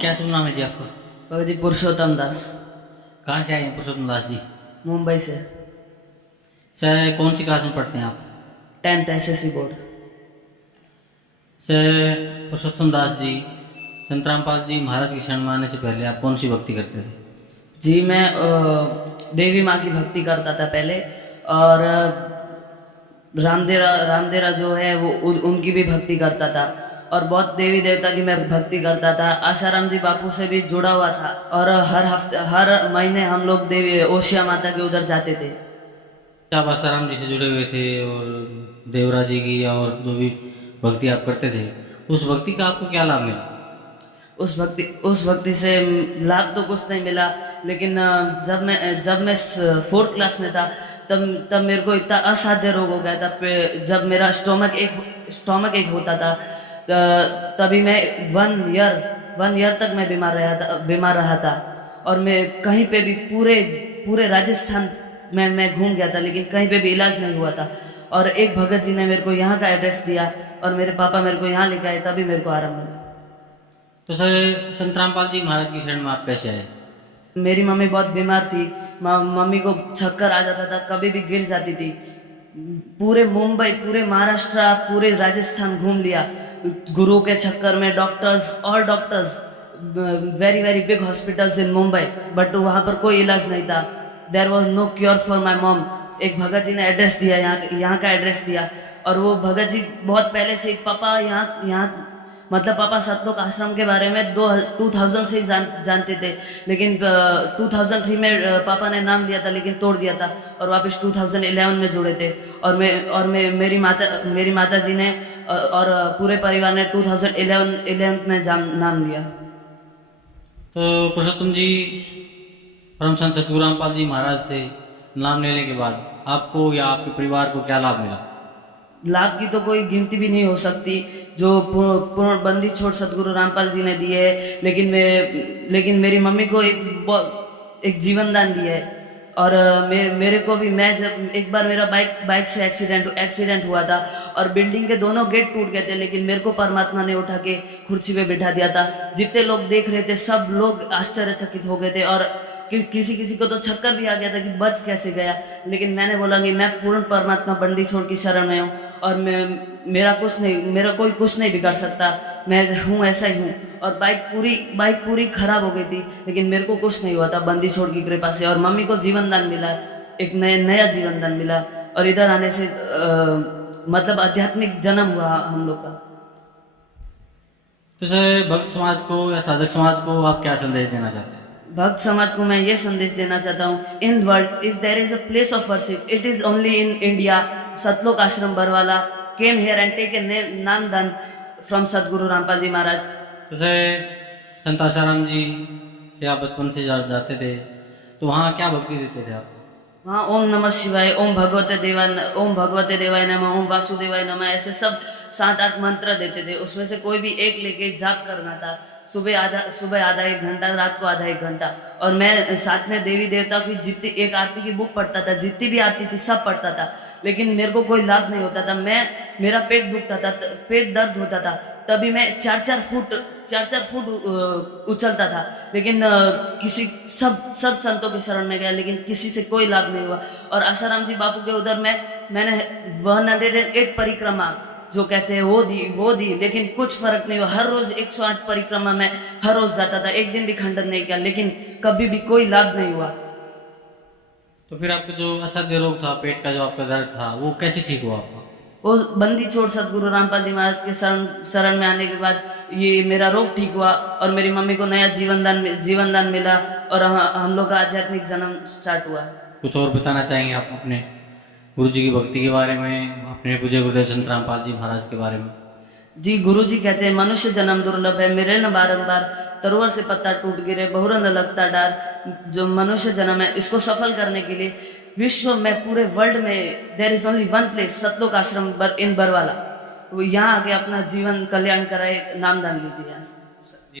क्या शुभ नाम है जी आपका? भगत जी पुरुषोत्तम दास। कहाँ से आए हैं पुरुषोत्तम दास जी? मुंबई से। सर कौन सी क्लास में पढ़ते हैं आप? 10th SSC board. सर पुरुषोत्तम दास जी, संत रामपाल जी महाराज की शरण में आने से पहले आप कौन सी भक्ति करते थे? जी मैं देवी माँ की भक्ति करता था पहले, और रामदेरा जो है वो उनकी भी भक्ति करता था, और बहुत देवी देवता की मैं भक्ति करता था। आशाराम जी बापू से भी जुड़ा हुआ था, और हर महीने हम लोग देवी ओशिया माता के उधर जाते थे। क्या आप आसाराम जी से जुड़े हुए थे और देवराज जी की और जो भी भक्ति आप करते थे, उस भक्ति का आपको क्या लाभ मिला? उस भक्ति से लाभ तो कुछ नहीं मिला, लेकिन जब मैं 4th क्लास में था, तब मेरे को इतना असाध्य रोग हो गया था। जब मेरा स्टोमक एक होता था, तभी मैं 1 ईयर तक मैं बीमार रहा था। और मैं कहीं पे भी पूरे राजस्थान में मैं घूम गया था, लेकिन कहीं पे भी इलाज नहीं हुआ था। और एक भगत जी ने मेरे को यहाँ का एड्रेस दिया, और मेरे पापा मेरे को यहाँ लेके आए, तभी मेरे को आराम मिला। तो सर संत रामपाल जी महाराज की शरण में आप कैसे आए? मेरी मम्मी बहुत बीमार थी। मम्मी को चक्कर आ जाता था, कभी भी गिर जाती थी। पूरे मुंबई, पूरे महाराष्ट्र, पूरे राजस्थान घूम लिया गुरु के चक्कर में। Doctors very very big hospitals in Mumbai, but वहाँ पर कोई इलाज नहीं था। There was no cure for my mom. एक भगत जी ने एड्रेस दिया, यहाँ का एड्रेस दिया, और वो भगत जी बहुत पहले से पापा यहाँ मतलब पापा सतलोक आश्रम के बारे में 2000 से ही जानते थे, लेकिन 2003 में पापा ने नाम लिया था, लेकिन तोड़ दिया था, और वापस 2011 में जुड़े थे। मेरी माता जी ने और पूरे परिवार ने 2011 में नाम लिया। तो पुरुषोत्तम जी, परम संत सतगुरु रामपाल जी महाराज से नाम लेने के बाद आपको या आपके परिवार को क्या लाभ मिला? लाभ की तो कोई गिनती भी नहीं हो सकती, जो पूर्णबंदी छोड़ सतगुरु रामपाल जी ने दिए है। लेकिन मेरी मम्मी को एक जीवन दान दिया है। और मेरे को भी, मैं जब एक बार मेरा बाइक से एक्सीडेंट हुआ था, और बिल्डिंग के दोनों गेट टूट गए थे, लेकिन मेरे को परमात्मा ने उठा के कुर्सी पे बिठा दिया था। जितने लोग देख रहे थे सब लोग आश्चर्यचकित हो गए थे, और किसी को तो चक्कर भी आ गया था कि बच कैसे गया। लेकिन मैंने बोला कि मैं पूर्ण परमात्मा बंदी छोड़ की शरण में हूँ, और मेरा कोई कुछ नहीं बिगाड़ सकता। मैं हूँ ऐसा ही हूँ। और बाइक पूरी खराब हो गई थी, लेकिन मेरे को कुछ नहीं हुआ था बंदी छोड़ की कृपा से। और मम्मी को जीवन दान मिला, एक नया जीवन दान मिला, और इधर आने से मतलब आध्यात्मिक जन्म हुआ हम लोग का। तो सर भक्त समाज को या साधक समाज को आप क्या संदेश देना चाहते हैं? भक्त समाज को मैं ये संदेश देना चाहता हूँ, in world if there is a place of worship, it is only in India. Satlok Ashram Barwala came here and take a नाम दान फ्रॉम सतगुरु रामपाल जी महाराज। तो सर संत आसाराम जी से आप बचपन से जाते थे, तो वहाँ क्या भक्ति देते थे आप? वहाँ ओम नमः शिवाय, ओम भगवते देवाय नमः, ओम वासुदेवाय नमः, ऐसे सब 7-8 मंत्र देते थे। उसमें से कोई भी एक लेके जाप करना था। सुबह आधा 1 घंटा, रात को आधा 1 घंटा। और मैं साथ में देवी देवता की जितनी एक आरती की बुक पढ़ता था, जितनी भी आरती थी सब पढ़ता था, लेकिन मेरे को कोई लाभ नहीं होता था। मेरा पेट दुखता था, पेट दर्द होता था, तभी मैं 4-4 फुट उछलता था। लेकिन सब संतों के शरण में गया, लेकिन किसी से कोई लाभ नहीं हुआ। और आसाराम जी बापू के उधर मैंने 108 परिक्रमा जो कहते हैं वो दी, लेकिन कुछ फर्क नहीं हुआ। हर रोज 108 परिक्रमा में हर रोज जाता था, एक दिन भी खंडन नहीं किया, लेकिन कभी भी कोई लाभ नहीं हुआ। तो फिर आपका जो असाध्य रोग था, पेट का जो आपका दर्द था, वो कैसे ठीक हुआ आपका? वो बंदी छोड़ सतगुरु रामपाल जी महाराज के शरण में आने के बाद ये मेरा रोग ठीक हुआ, और मेरी मम्मी को नया जीवन दान मिला, और हम लोग का आध्यात्मिक जन्म स्टार्ट हुआ। कुछ और बताना चाहेंगे आप अपने गुरु जी की भक्ति के बारे में, अपने पूज्य गुरुदेव संत रामपाल जी महाराज के बारे में? जी, गुरु जी कहते हैं, मनुष्य जन्म दुर्लभ है, मेरे न बारंबार, तरोवर से पत्ता टूट गिरे, बहुरंग लगता डार। जो मनुष्य जन्म है, इसको सफल करने के लिए विश्व में, पूरे वर्ल्ड में there is only one place, Satlok Ashram in Barwala. वो यहाँ आके अपना जीवन कल्याण कराए, नामदान लीजिए यहाँ से।